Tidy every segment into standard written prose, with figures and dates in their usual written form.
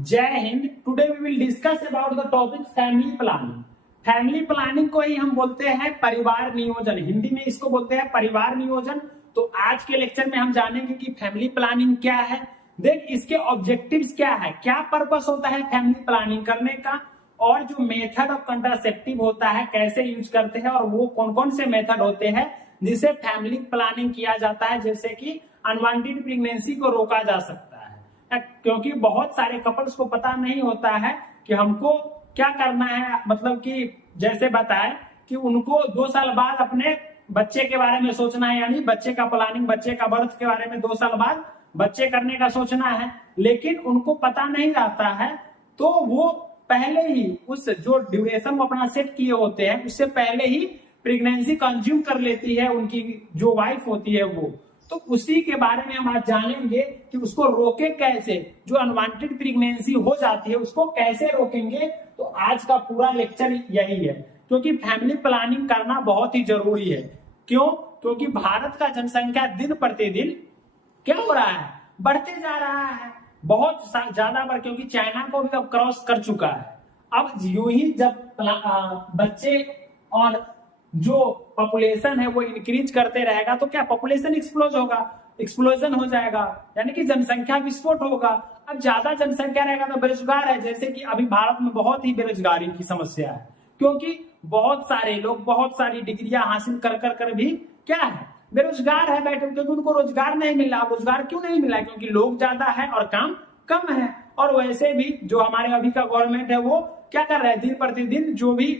जय हिंद। Today we will discuss about the topic family planning. Family planning को ही हम बोलते हैं परिवार नियोजन, हिंदी में इसको बोलते हैं परिवार नियोजन। तो आज के लेक्चर में हम जानेंगे कि फैमिली प्लानिंग क्या है, देख इसके ऑब्जेक्टिव्स क्या है, क्या पर्पस होता है फैमिली प्लानिंग करने का, और जो मेथड ऑफ कंट्रासेप्टिव होता है कैसे यूज करते हैं, और वो कौन कौन से मेथड होते हैं जिसे फैमिली प्लानिंग किया जाता है, जैसे कि अनवांटेड प्रेगनेंसी को रोका जा सकता है। क्योंकि बहुत सारे कपल्स को पता नहीं होता है कि हमको क्या करना है, मतलब कि जैसे बताए कि उनको 2 साल बाद अपने बच्चे के बारे में सोचना है, यानी बच्चे का प्लानिंग, बच्चे का बर्थ के बारे में 2 साल बाद बच्चे करने का सोचना है, लेकिन उनको पता नहीं रहता है। तो वो पहले ही उस जो ड्यूरेशन वो अपना सेट किए होते हैं उससे पहले ही प्रेगनेंसी कंज्यूम कर लेती है उनकी जो वाइफ होती है वो। तो उसी के बारे में हम आज जानेंगे कि उसको रोके कैसे, जो अनवांटेड प्रेगनेंसी हो जाती है उसको कैसे रोकेंगे। तो आज का पूरा लेक्चर यही है, क्योंकि फैमिली प्लानिंग करना बहुत ही जरूरी है। क्यों? क्योंकि भारत का जनसंख्या दिन प्रतिदिन क्या हो रहा है, बढ़ते जा रहा है, बहुत ज्यादा बढ़, क्योंकि चाइना को भी अब क्रॉस कर चुका है। अब यूं ही जब बच्चे और जो पॉपुलेशन है वो इंक्रीज करते रहेगा तो क्या पॉपुलेशन एक्सप्लोजन हो जाएगा, यानी कि जनसंख्या विस्फोट होगा। अब ज्यादा जनसंख्या रहेगा तो बेरोजगार है, जैसे कि अभी भारत में बहुत ही बेरोजगारी की समस्या है, क्योंकि बहुत सारे लोग बहुत सारी डिग्रियां हासिल कर भी क्या है, बेरोजगार है बैठे, क्योंकि उनको रोजगार नहीं मिला। रोजगार क्यों नहीं मिला? क्योंकि लोग ज्यादा है और काम कम है। और वैसे भी जो हमारे अभी का गवर्नमेंट है वो क्या कर रहा है, दिन प्रतिदिन जो भी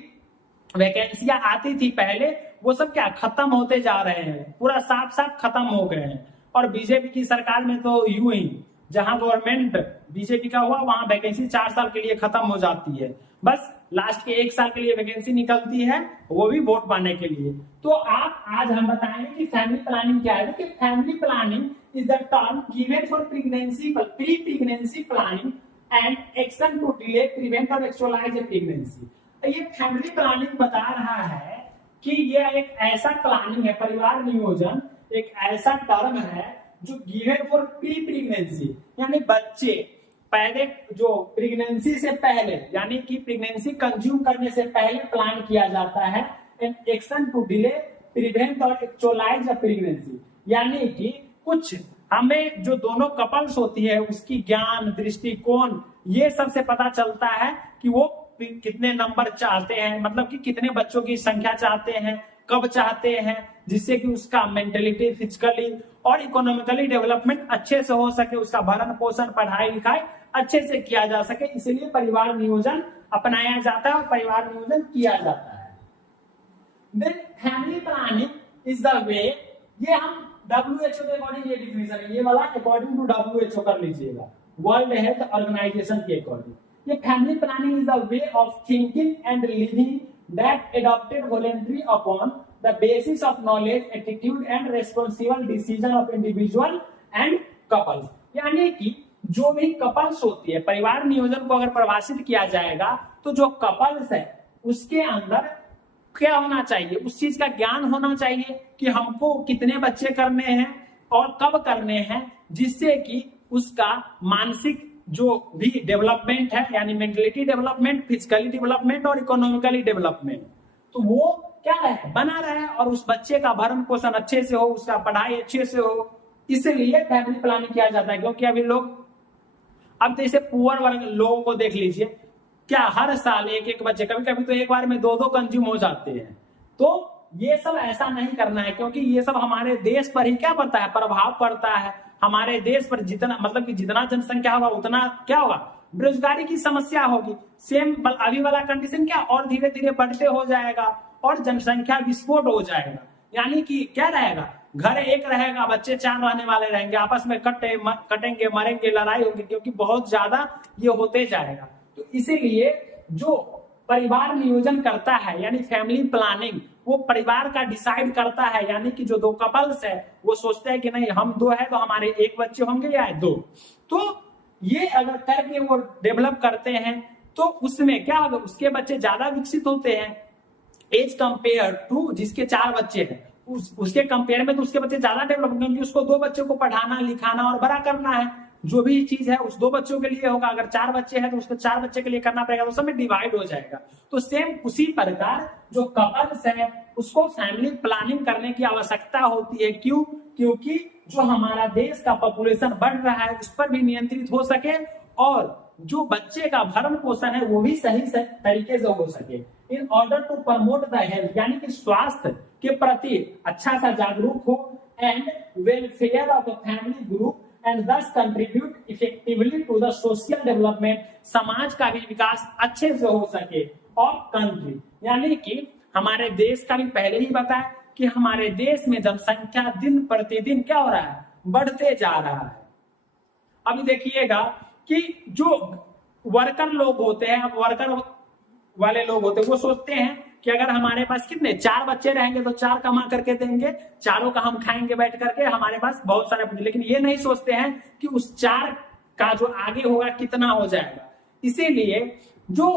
वैकेंसियां आती थी पहले वो सब क्या खत्म होते जा रहे हैं, पूरा साफ साफ खत्म हो गए हैं। और बीजेपी की सरकार में तो यूं ही जहां गवर्नमेंट बीजेपी का हुआ वहां वैकेंसी 4 साल के लिए खत्म हो जाती है, बस लास्ट के 1 साल के लिए वैकेंसी निकलती है, वो भी वोट पाने के लिए। तो आप आज हम बताएंगे कि फैमिली प्लानिंग क्या है। कि family planning is the term given for pregnancy, pre pregnancy planning and action to delay, prevent और एक्चुअलाइज ए प्रेगनेंसी। ये फैमिली प्लानिंग बता रहा है कि यह एक ऐसा प्लानिंग है, परिवार नियोजन एक ऐसा टर्म है जो गिवन फॉर प्री प्रेगनेंसी, यानी बच्चे पहले जो प्रेगनेंसी से पहले, यानी कि प्रेगनेंसी कंज्यूम करने से पहले प्लान किया जाता है। And action to delay, prevent और एक्चुअलाइज द प्रेगनेंसी, यानी कि कुछ हमें जो दोनों कपल्स होती है उसकी ज्ञान, दृष्टिकोण, ये सबसे पता चलता है कि वो कितने नंबर चाहते हैं, मतलब कि कितने बच्चों की संख्या चाहते हैं, कब चाहते हैं, जिससे कि उसका मेंटलिटी, फिजिकली और इकोनॉमिकली डेवलपमेंट अच्छे से हो सके, उसका भरण पोषण, पढ़ाई लिखाई अच्छे से किया जा सके। इसलिए परिवार नियोजन अपनाया जाता है और परिवार नियोजन किया जाता है। Then family planning is the way, ये हम WHO के अकॉर्डिंग ये डिफिनेशन है, ये वाला अकॉर्डिंग टू WHO कर लीजिएगा, वर्ल्ड हेल्थ ऑर्गेनाइजेशन के अकॉर्डिंग। ये family planning is the way of thinking and living that adopted voluntary upon the basis of knowledge, attitude and responsible decision of individual and couples. यानी कि जो भी couples होती है, परिवार नियोजन को अगर परिभाषित किया जाएगा तो जो कपल्स है उसके अंदर क्या होना चाहिए, उस चीज का ज्ञान होना चाहिए कि हमको कितने बच्चे करने हैं और कब करने हैं, जिससे कि उसका मानसिक जो भी डेवलपमेंट है, यानी मेंटलिटी डेवलपमेंट, फिजिकली डेवलपमेंट और इकोनॉमिकली डेवलपमेंट, तो वो क्या रहे, बना रहे, और उस बच्चे का भरण पोषण अच्छे से हो, उसका पढ़ाई अच्छे से हो। इसलिए फैमिली प्लानिंग किया जाता है। क्योंकि अभी लोग, अब जैसे पुअर वर्ग लोगों को देख लीजिए, क्या हर साल एक एक बच्चे, कभी कभी तो एक बार में 2-2 कंज्यूम हो जाते हैं। तो ये सब ऐसा नहीं करना है, क्योंकि ये सब हमारे देश पर ही क्या पड़ता है, प्रभाव पड़ता है। हमारे देश पर जितना, मतलब कि जितना जनसंख्या होगा उतना क्या होगा, बेरोजगारी की समस्या होगी। सेम अभी वाला कंडीशन क्या और धीरे धीरे बढ़ते हो जाएगा और जनसंख्या विस्फोट हो जाएगा। यानी कि क्या रहेगा, घर एक रहेगा, बच्चे 4 रहने वाले रहेंगे, आपस में कटेंगे, मरेंगे, लड़ाई होगी, क्योंकि बहुत ज्यादा ये होते जाएगा। तो इसीलिए जो परिवार नियोजन करता है, यानी फैमिली प्लानिंग, वो परिवार का डिसाइड करता है। यानी कि जो 2 कपल्स है वो सोचते हैं कि नहीं हम 2 है तो हमारे 1 बच्चे होंगे या 2। तो ये अगर करके वो डेवलप करते हैं तो उसमें क्या होगा, उसके बच्चे ज्यादा विकसित होते हैं एज कंपेयर टू जिसके 4 बच्चे हैं, उसके कंपेयर में तो उसके बच्चे ज्यादा डेवलप, क्योंकि उसको 2 बच्चों को पढ़ाना, लिखाना और बड़ा करना है। जो भी चीज है उस 2 बच्चों के लिए होगा, अगर 4 बच्चे हैं तो उसको 4 बच्चे के लिए करना पड़ेगा, तो सब में डिवाइड हो जाएगा। तो सेम उसी प्रकार जो कपल्स है उसको फैमिली प्लानिंग करने की आवश्यकता होती है। क्यों? क्योंकि जो हमारा देश का पॉपुलेशन बढ़ रहा है उस पर भी नियंत्रित हो सके और जो बच्चे का भरण पोषण है वो भी सही तरीके से हो सके। In order to promote the health, यानी कि स्वास्थ्य के प्रति अच्छा सा जागरूक हो, and welfare of the family group and this contribute effectively to the social development, समाज का भी विकास अच्छे से हो सके ऑफ कंट्री, यानी कि हमारे देश का भी पहले ही बताया कि हमारे देश में जनसंख्या दिन प्रतिदिन क्या हो रहा है, बढ़ते जा रहा है। अभी देखिएगा कि जो वर्कर लोग होते हैं, अब वर्कर वाले लोग होते हैं वो सोचते हैं कि अगर हमारे पास कितने 4 बच्चे रहेंगे तो 4 कमा करके देंगे, चारों का हम खाएंगे बैठ करके, हमारे पास बहुत सारे पूंजी। लेकिन ये नहीं सोचते हैं कि उस 4 का जो आगे होगा कितना हो जाएगा। इसीलिए जो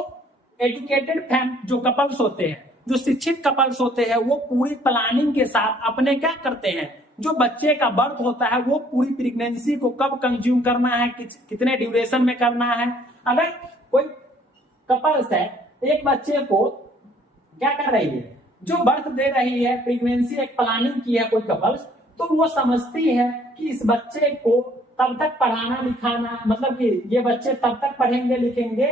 एजुकेटेड जो कपल्स होते हैं, जो शिक्षित कपल्स होते हैं, वो पूरी प्लानिंग के साथ अपने क्या करते हैं, जो बच्चे का बर्थ होता है वो पूरी प्रेगनेंसी को कब कंज्यूम करना है, कितने ड्यूरेशन में करना है। अगर कोई कपल्स है एक बच्चे को क्या कर रही है, जो बर्थ दे रही है, प्रेगनेंसी एक प्लानिंग की है कोई कपल्स, तो वो समझती है कि इस बच्चे को तब तक पढ़ाना लिखाना, मतलब कि ये बच्चे तब तक पढ़ेंगे लिखेंगे,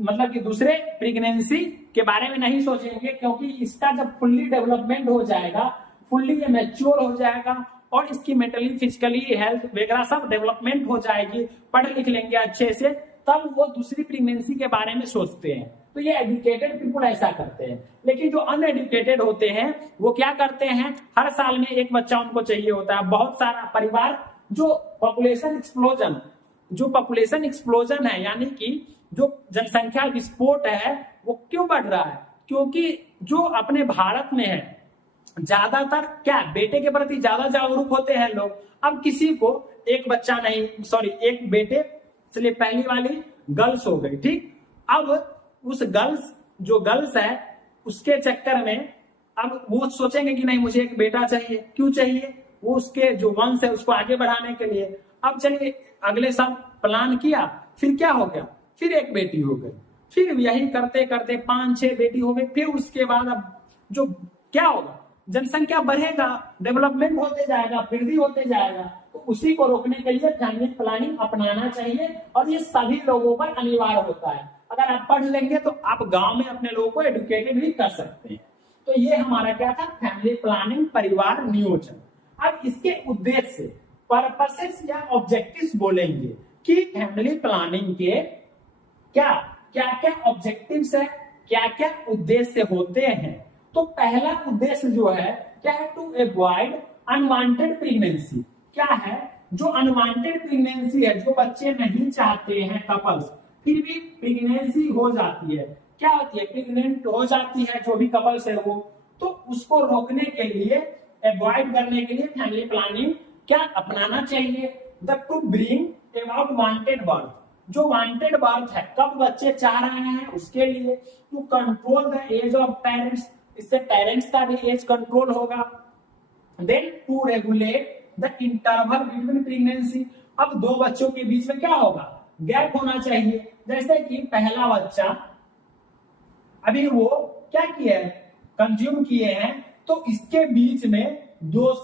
मतलब कि दूसरे प्रेगनेंसी के बारे में नहीं सोचेंगे, क्योंकि इसका जब फुल्ली डेवलपमेंट हो जाएगा, फुल्ली ये मैच्योर हो जाएगा और इसकी मेंटली फिजिकली हेल्थ वगैरह सब डेवलपमेंट हो जाएगी, पढ़ लिख लेंगे अच्छे से, तब वो दूसरी प्रेगनेंसी के बारे में सोचते हैं। तो ये एजुकेटेड पीपल ऐसा करते हैं। लेकिन जो अनएजुकेटेड होते हैं वो क्या करते हैं, हर साल में एक बच्चा उनको चाहिए होता है। बहुत सारा परिवार जो पॉपुलेशन एक्सप्लोजन है, यानी कि जो जनसंख्या विस्फोट है वो क्यों बढ़ रहा है, क्योंकि जो अपने भारत में है ज्यादातर क्या बेटे के प्रति ज्यादा जागरूक होते हैं लोग। अब किसी को एक बच्चा नहीं, एक बेटे, चलिए पहली वाली गर्ल्स हो गई, ठीक। अब उस गर्ल्स है उसके चक्कर में अब वो सोचेंगे कि नहीं मुझे एक बेटा चाहिए। क्यों चाहिए? वो उसके जो वंश है उसको आगे बढ़ाने के लिए। अब चलिए अगले साल प्लान किया, फिर क्या हो गया, फिर एक बेटी हो गई, फिर यही करते करते 5-6 बेटी हो गई। फिर उसके बाद अब जो क्या होगा, जनसंख्या बढ़ेगा, डेवलपमेंट होते जाएगा, वृद्धि होते जाएगा। तो उसी को रोकने के लिए फैमिली प्लानिंग अपनाना चाहिए और ये सभी लोगों पर अनिवार्य होता है। अगर आप पढ़ लेंगे तो आप गांव में अपने लोगों को एडुकेटेड भी कर सकते हैं। तो ये हमारा क्या था, फैमिली प्लानिंग, परिवार नियोजन। अब इसके उद्देश्य, पर्पसेस या ऑब्जेक्टिव्स बोलेंगे कि फैमिली प्लानिंग के क्या क्या ऑब्जेक्टिव्स है, क्या क्या उद्देश्य होते हैं। तो पहला उद्देश्य जो है क्या है, टू अवॉइड अनवांटेड प्रेगनेंसी। क्या है, जो अनवांटेड प्रेगनेंसी है, जो बच्चे नहीं चाहते हैं कपल्स, फिर भी प्रेगनेंसी हो जाती है, क्या होती है, प्रेग्नेंट हो जाती है जो भी कपल्स है वो, तो उसको रोकने के लिए, अवॉइड करने के लिए फैमिली प्लानिंग क्या अपनाना चाहिए, the to bring about wanted birth. जो वांटेड बर्थ है, कब बच्चे चाह रहे हैं उसके लिए, to control the age of parents, इससे पेरेंट्स का भी एज कंट्रोल होगा। Then to regulate the interval between pregnancy. अब 2 बच्चों के बीच में क्या होगा, गैप होना चाहिए। जैसे कि पहला बच्चा अभी वो क्या किया है, कंज्यूम किए हैं, तो इसके बीच में 2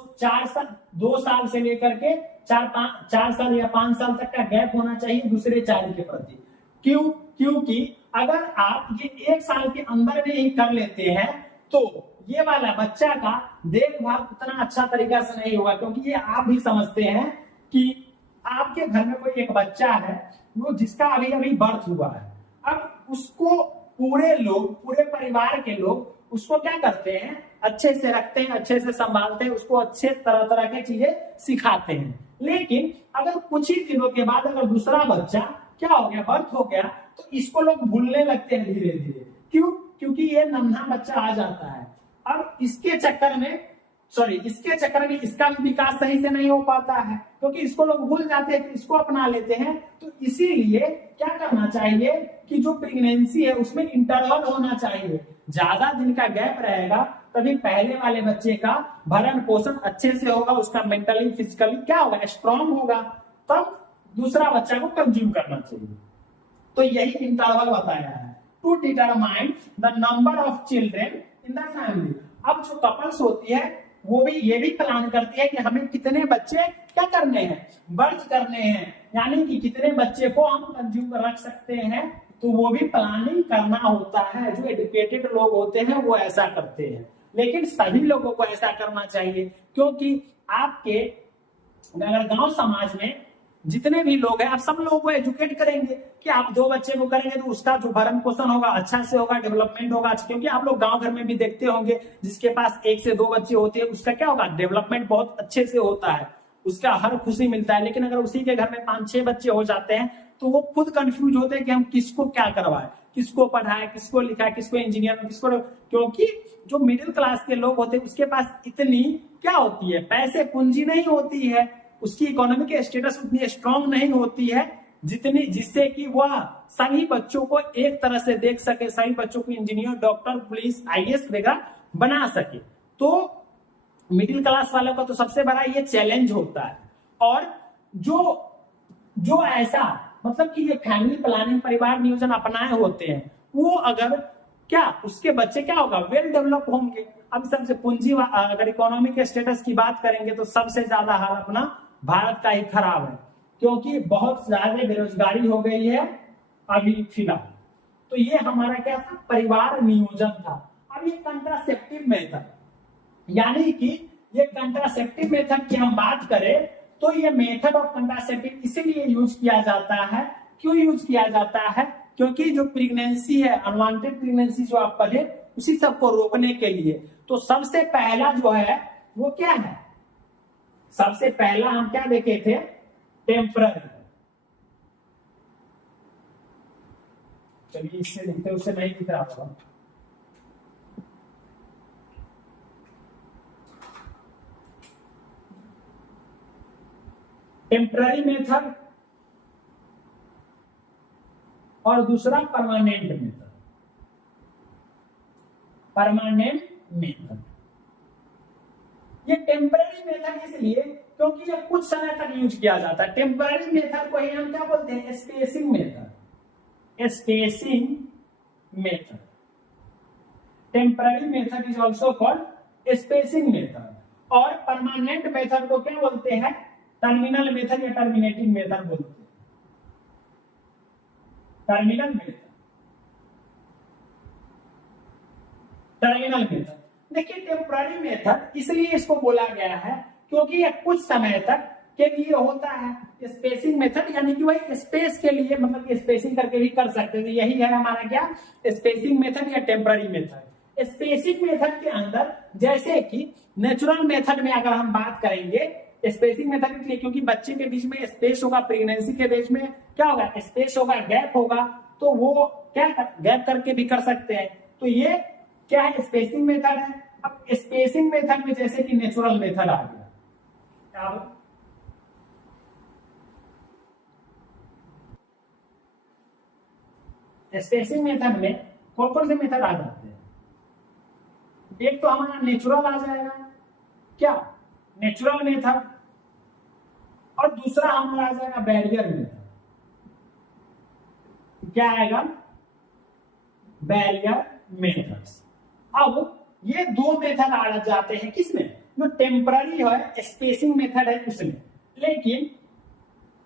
साल से लेकर के 4 साल या 5 साल तक का गैप होना चाहिए दूसरे चाइल्ड के प्रति। क्यों? क्योंकि अगर आप ये 1 साल के अंदर में ही कर लेते हैं तो ये वाला बच्चा का देखभाल उतना अच्छा तरीका से नहीं होगा, क्योंकि ये आप भी समझते हैं कि आपके घर में कोई एक बच्चा है वो जिसका अभी अभी बर्थ हुआ है। अब उसको पूरे परिवार के लोग उसको क्या करते हैं, अच्छे से रखते हैं, अच्छे से संभालते हैं, उसको अच्छे तरह की चीजें सिखाते हैं। लेकिन अगर कुछ ही दिनों के बाद अगर दूसरा बच्चा क्या हो गया, बर्थ हो गया, तो इसको लोग भूलने लगते हैं धीरे धीरे। क्यों? क्योंकि ये नन्हा बच्चा आ जाता है। अब इसके चक्कर में इसका भी विकास सही से नहीं हो पाता है, क्योंकि इसको लोग भूल जाते हैं, इसको अपना लेते हैं। तो इसीलिए क्या करना चाहिए कि जो प्रेगनेंसी है उसमें इंटरवल होना चाहिए, ज्यादा दिन का गैप रहेगा, तभी पहले वाले बच्चे का भरण पोषण अच्छे से होगा, उसका मेंटली फिजिकली क्या होगा, स्ट्रांग होगा। तब दूसरा बच्चा को कंज्यूम करना चाहिए। तो यही इंटरवल बताया है to determine the number of children in the family. अब जो कपल्स होती है वो भी ये भी प्लान करती है कि हमें कितने बच्चे क्या करने हैं, बर्थ करने हैं, यानी कि कितने बच्चे को हम कंज्यूम रख सकते हैं, तो वो भी प्लानिंग करना होता है। जो एजुकेटेड लोग होते हैं वो ऐसा करते हैं, लेकिन सभी लोगों को ऐसा करना चाहिए, क्योंकि आपके अगर गांव समाज में जितने भी लोग हैं आप सब लोगों को एजुकेट करेंगे कि आप 2 बच्चे को करेंगे तो उसका जो भरण पोषण होगा अच्छा से होगा, डेवलपमेंट होगा। क्योंकि आप लोग गांव घर में भी देखते होंगे जिसके पास 1 से 2 बच्चे होते हैं उसका क्या होगा, डेवलपमेंट बहुत अच्छे से होता है, उसका हर खुशी मिलता है। लेकिन अगर उसी के घर में 5-6 बच्चे हो जाते हैं तो वो खुद कंफ्यूज होते हैं कि हम किसको क्या करवाएं, किसको पढ़ाएं, किसको लिखाएं, किसको इंजीनियर, किसको, क्योंकि जो मिडिल क्लास के लोग होते हैं उसके पास इतनी क्या होती है, पैसे पूंजी नहीं होती है, उसकी इकोनॉमिक स्टेटस उतनी स्ट्रांग नहीं होती है जितनी, जिससे कि वह सभी बच्चों को एक तरह से देख सके, सभी बच्चों को इंजीनियर, डॉक्टर, पुलिस, आईएएस वगैरह बना सके। तो मिडिल क्लास वालों का तो सबसे बड़ा ये चैलेंज होता है। और जो ऐसा मतलब कि ये फैमिली प्लानिंग, परिवार नियोजन अपनाए होते हैं, वो अगर क्या उसके बच्चे क्या होगा, वेल डेवलप होंगे। अब सबसे पूंजी, अगर इकोनॉमिक स्टेटस की बात करेंगे तो सबसे ज्यादा हाल अपना भारत का ही खराब है, क्योंकि बहुत ज्यादा बेरोजगारी हो गई है अभी फिलहाल। तो ये हमारा क्या था, परिवार नियोजन था। अब ये कंट्रासेप्टिव मेथड, यानी कि ये कंट्रासेप्टिव मेथड की हम बात करें तो ये मेथड ऑफ कंट्रासेप्टिव इसीलिए यूज किया जाता है। क्यों यूज किया जाता है, क्योंकि जो प्रेगनेंसी है, अनवांटेड प्रेगनेंसी जो आप पढ़े, उसी सबको रोकने के लिए। तो सबसे पहला जो है वो क्या है, सबसे पहला हम क्या देखे थे, टेम्पररी। चलिए इससे लिखते, उससे नहीं दिख रहा होगा। टेम्पररी मेथड और दूसरा परमानेंट मेथड। परमानेंट मेथड, ये टेम्पररी मेथड इसलिए क्योंकि ये कुछ समय तक यूज किया जाता है। टेम्पररी मेथड को ही हम क्या बोलते हैं, spacing method. Spacing method, temporary method is also called spacing method. और परमानेंट मेथड को क्या बोलते हैं, टर्मिनल मेथड या टर्मिनेटिंग मेथड बोलते हैं। Terminal method, terminal method. देखिए टेम्पररी मेथड इसलिए इसको बोला गया है क्योंकि ये कुछ समय तक के लिए होता है। स्पेसिंग मेथड यानी कि वही स्पेस के लिए, मतलब स्पेसिंग करके भी कर सकते हैं। यही है हमारा क्या, स्पेसिंग मेथड या टेम्पररी मेथड। स्पेसिंग मेथड के अंदर जैसे कि नेचुरल मेथड में अगर हम बात करेंगे, स्पेसिंग मेथड इसलिए क्योंकि बच्चे के बीच में स्पेस होगा, प्रेगनेंसी के बीच में क्या होगा, स्पेस होगा, गैप होगा, तो वो क्या गैप करके भी कर सकते हैं। तो ये क्या है, स्पेसिंग मेथड है। अब स्पेसिंग मेथड में जैसे कि नेचुरल मेथड आ गया, अब स्पेसिंग मेथड में कौन कौन से मेथड आ जाते हैं, एक तो हमारा नेचुरल आ जाएगा, क्या नेचुरल मेथड, और दूसरा हमारा आ जाएगा बैरियर मेथड। क्या आएगा, बैरियर मेथड्स। अब ये 2 मेथड आ जाते हैं किसमें, जो टेम्पररी है, स्पेसिंग मेथड है उसमें। लेकिन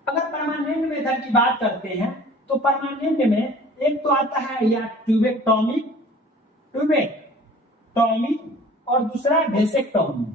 अगर परमानेंट मेथड की बात करते हैं तो परमानेंट में एक तो आता है या ट्यूबेक्टॉमी, और दूसरा वेसेक्टॉमी।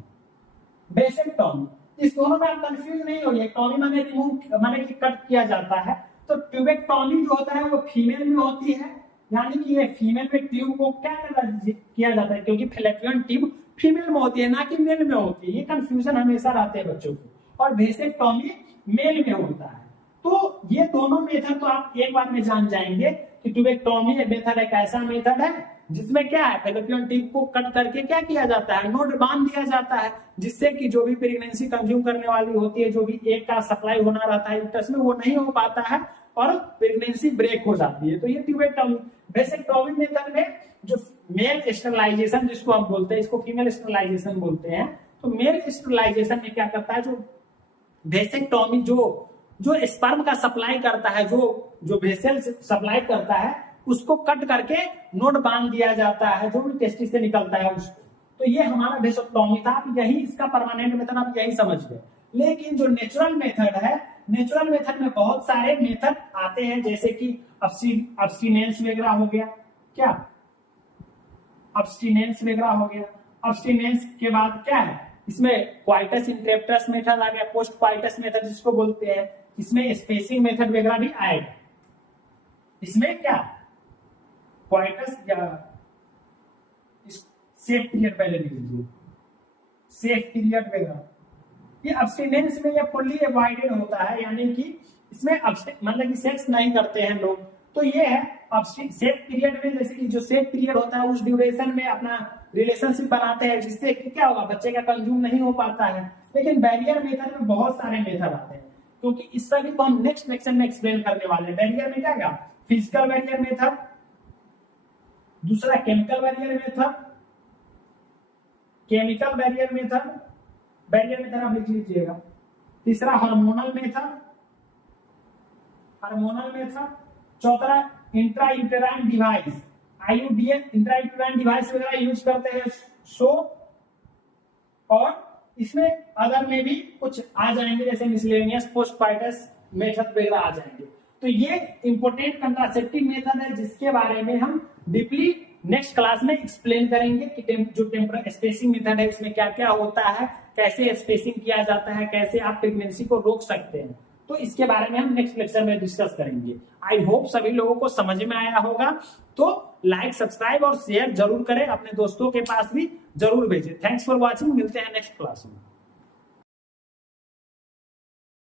इस दोनों में आप कंफ्यूज नहीं होइए, टॉमी माने रिमूव, माने कि कट किया जाता है। तो ट्यूबेक्टॉमी जो होता है वो फीमेल में होती है, यानी कि ये फीमेल में ट्यूब को क्या किया जाता है, क्योंकि फैलोपियन ट्यूब फीमेल में होती है ना कि मेल में होती है। ये कंफ्यूजन हमेशा रहते हैं बच्चों को। और वेसेक्टॉमी मेल में होता है। तो ये दोनों मेथड तो आप एक बार में जान जाएंगे कि ट्यूबेक्टॉमी मेथड एक ऐसा मेथड है जिसमें क्या है, फैलोपियन ट्यूब को कट करके क्या किया जाता है, नोड बांध दिया जाता है, जिससे कि जो भी प्रेगनेंसी कंज्यूम करने वाली होती है, जो भी एक का सप्लाई होना रहता है यूट्रस में, वो नहीं हो पाता है और प्रेगनेंसी ब्रेक हो जाती है। तो ये ट्यूबेक्टॉमी। वेसेक्टॉमी मेथड में जो मेल स्टरलाइजेशन जिसको हम बोलते हैं, इसको फीमेल स्टरलाइजेशन बोलते हैं। तो मेल स्टरलाइजेशन में क्या करता है, जो वेसेक्टॉमी जो जो स्पर्म का सप्लाई करता है, जो वेसल सप्लाई करता है, उसको कट करके नोड बांध दिया जाता है, जो भी टेस्टिस से निकलता है उसको। तो ये हमारा वेसोक्टोमी था। आप यही इसका परमानेंट मेथड आप यही समझ गए। लेकिन जो नेचुरल मेथड है, नेचुरल मेथड में बहुत सारे मेथड आते हैं, जैसे कि अब्स्टिनेंस वगैरह हो गया। क्या अब्स्टिनेंस वगैरह हो गया। अब्स्टिनेंस के बाद क्या है, इसमें क्वाइटस इंटरप्टस मेथड आ गया, पोस्ट क्वाइटस मेथड जिसको बोलते हैं। इसमें स्पेसिंग मेथड वगैरह भी आएगा। इसमें क्या क्वाइटस या सेफ पीरियड पहले लिख लीजिए, सेफ पीरियड वगैरह। ये अब्स्टिनेंस में ये फुल्ली अवॉइडेड होता है, यानी कि इसमें मतलब कि सेक्स नहीं करते हैं लोग। तो ये है सेफ पीरियड में, जैसे कि जो सेफ पीरियड होता है उस ड्यूरेशन में अपना रिलेशनशिप बनाते हैं, जिससे कि क्या होगा, बच्चे का कंज्यूम नहीं हो पाता है। लेकिन बैरियर मेथड में बहुत सारे मेथड आते हैं, क्योंकि इस सभी को हम नेक्स्ट लेक्चर में एक्सप्लेन करने वाले हैं। बैरियर में क्या क्या, फिजिकल बैरियर मेथड, दूसरा chemical barrier method, chemical barrier method, barrier method आप लिख लीजिएगा। तीसरा हार्मोनल मेथड, हार्मोनल मेथड। चौथा इंट्रायूटेराइन डिवाइस, आईयूडीए इंट्रायूटेराइन डिवाइस वगैरह यूज करते हैं सो। और इसमें अदर में भी कुछ आ जाएंगे, जैसे मिसलेनियस पोस्टपार्टस मेथड वगैरह आ जाएंगे। तो ये इंपोर्टेंट कंट्रासेप्टिव मेथड है, जिसके बारे में हम डीपली नेक्स्ट क्लास में एक्सप्लेन करेंगे कि जो टेम्परल स्पेसिंग मेथड है इसमें क्या क्या होता है, कैसे स्पेसिंग किया जाता है, कैसे आप प्रेगनेंसी को रोक सकते हैं। तो इसके बारे में हम नेक्स्ट लेक्चर में डिस्कस करेंगे। आई होप सभी लोगों को समझ में आया होगा। तो लाइक, सब्सक्राइब और शेयर जरूर करें, अपने दोस्तों के पास भी जरूर भेजें। थैंक्स फॉर वॉचिंग, मिलते हैं नेक्स्ट क्लास में।